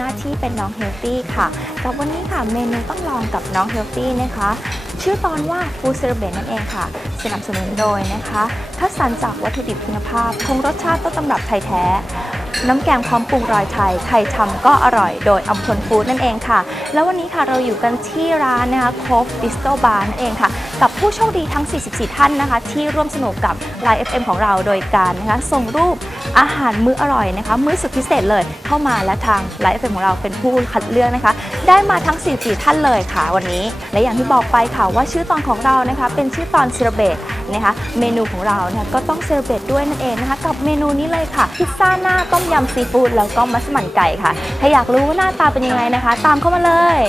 หน้าที่เป็นน้องเฮลตี้ค่ะ กับวันนี้ค่ะเมนูต้องลองกับน้องเฮลตี้นะคะ ชื่อตอนว่าฟูเซอร์เบนนั่นเองค่ะ สนับสนุนโดยนะคะคัดสรรจากวัตถุดิบคุณภาพ คงรสชาติต้นตำรับไทยแท้ น้ำแกงพร้อมปรุงรอยไทยใครทำก็อร่อย โดยอัมพลฟู้ดนั่นเองค่ะ แล้ววันนี้ค่ะเราอยู่กันที่ร้านนะคะโคฟดิสโตบาร์นั่นเองค่ะ กับผู้โชคดีทั้ง 44 ท่านนะคะ ที่ร่วมสนุกกับ Line FM ของเราโดยการนะคะส่งรูป อาหารมื้ออร่อยนะคะมื้อสุดพิเศษเลยเข้ามาและทาง Line FM ของเราเป็นผู้คัดเลือกนะคะ ได้มาทั้ง 44 ท่านเลยค่ะวันนี้ และอย่างที่บอกไปค่ะว่าชื่อตอนของเรานะคะ เป็นชื่อตอนเซเลเบตนะคะเมนูของเราเนะคะก็ต้องเซเลเบตด้วยนั่นเองนะคะ กับเมนูนี้เลยค่ะ พิซซ่าหน้าต้มยำซีฟู้ดแล้วก็มัสมั่นไก่ค่ะ ถ้าอยากรู้ว่าหน้าตาเป็นยังไงนะคะ ตามเข้ามาเลย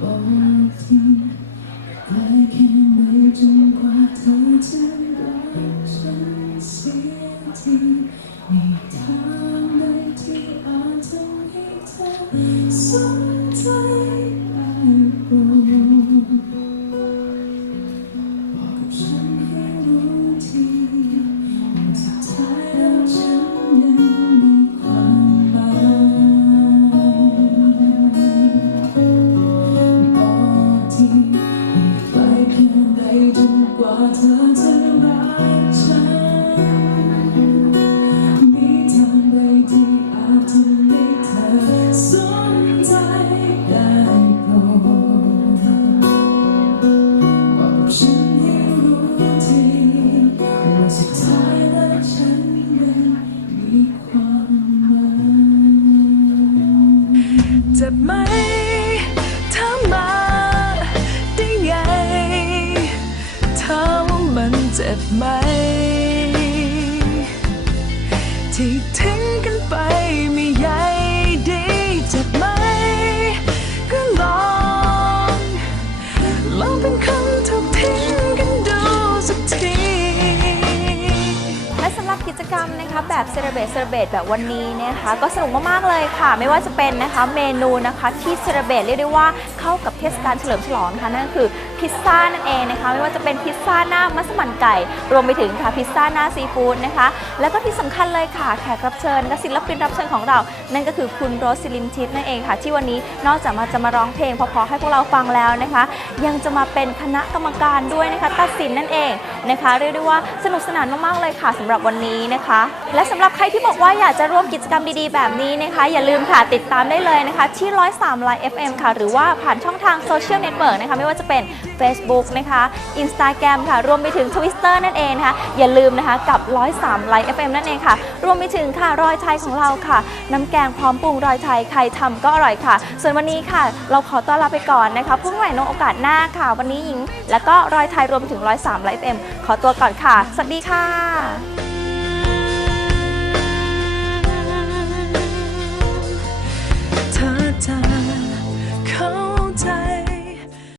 บอกทีได้แค่ไหนจนกว่าเธอจะรักฉันเสียทีในทางใดที่อาจทำให้เธอสน เธอจะรักฉันมีทางใดที่อาจทำให้เธอสนใจได้โปรดบอกฉันให้รู้ทีว่าสุดท้ายแล้วฉันยังมีความหมายเจ็บไหม ไหม ที่ กทิ้งกันดูสักทีและสำหรับกิจกรมนะคะแบบเซเลเบตเซเลเบตแบบวันนี้นะคะก็สนุกมากๆเลยค่ะ ไม่ว่าจะเป็นนะคะเมนูนะคะที่เซเลเบตเรียกได้ว่าเข้ากับเทศกาลเฉลิมฉลองนะคะนั่นก็คือพิซซ่านั่นเองนะคะ ไม่ว่าจะเป็นพิซซ่าหน้ามัสมั่นไก่ รวมไปถึงค่ะพิซซ่าหน้าซีฟู้ดนะคะ แล้วก็ที่สำคัญเลยค่ะแขกรับเชิญและศิลปินรับเชิญของเรา นั่นก็คือคุณโรสลินทิพย์นั่นเองค่ะ ที่วันนี้นอกจากมาจะมาร้องเพลงเพอๆให้พวกเราฟังแล้วนะคะ ยังจะมาเป็นคณะกรรมการด้วยนะคะตัดสินนั่นเองนะคะ เรียกได้ว่าสนุกสนานมากๆเลยค่ะสำหรับวันนี้นะคะและสำหรับใครที่บอกว่าอยากจะร่วมกิจกรรมดีๆ แบบนี้นะคะ อย่าลืมค่ะติดตามได้เลยนะคะ ที่103 Line FM ค่ะ หรือว่าผ่านช่องทางโซเชียลเน็ตเวิร์กนะคะ ไม่ว่าจะเป็น Facebook นะคะ Instagram ค่ะ รวมไปถึง Twitter นั่นเองนะคะ อย่าลืมนะคะกับ103 Line FM นั่นเองค่ะ รวมไปถึงค่ะรอยไทยของเราค่ะ น้ำแกงพร้อมปรุงรอยไทยใครทำก็อร่อยค่ะ ส่วนวันนี้ค่ะ เราขอต้อนรับไปก่อนนะคะพบกันใหม่ในโอกาสหน้าค่ะ วันนี้หญิง แล้วก็รอยไทยรวมไปถึง103 Line FM ขอตัวก่อนค่ะ สวัสดีค่ะ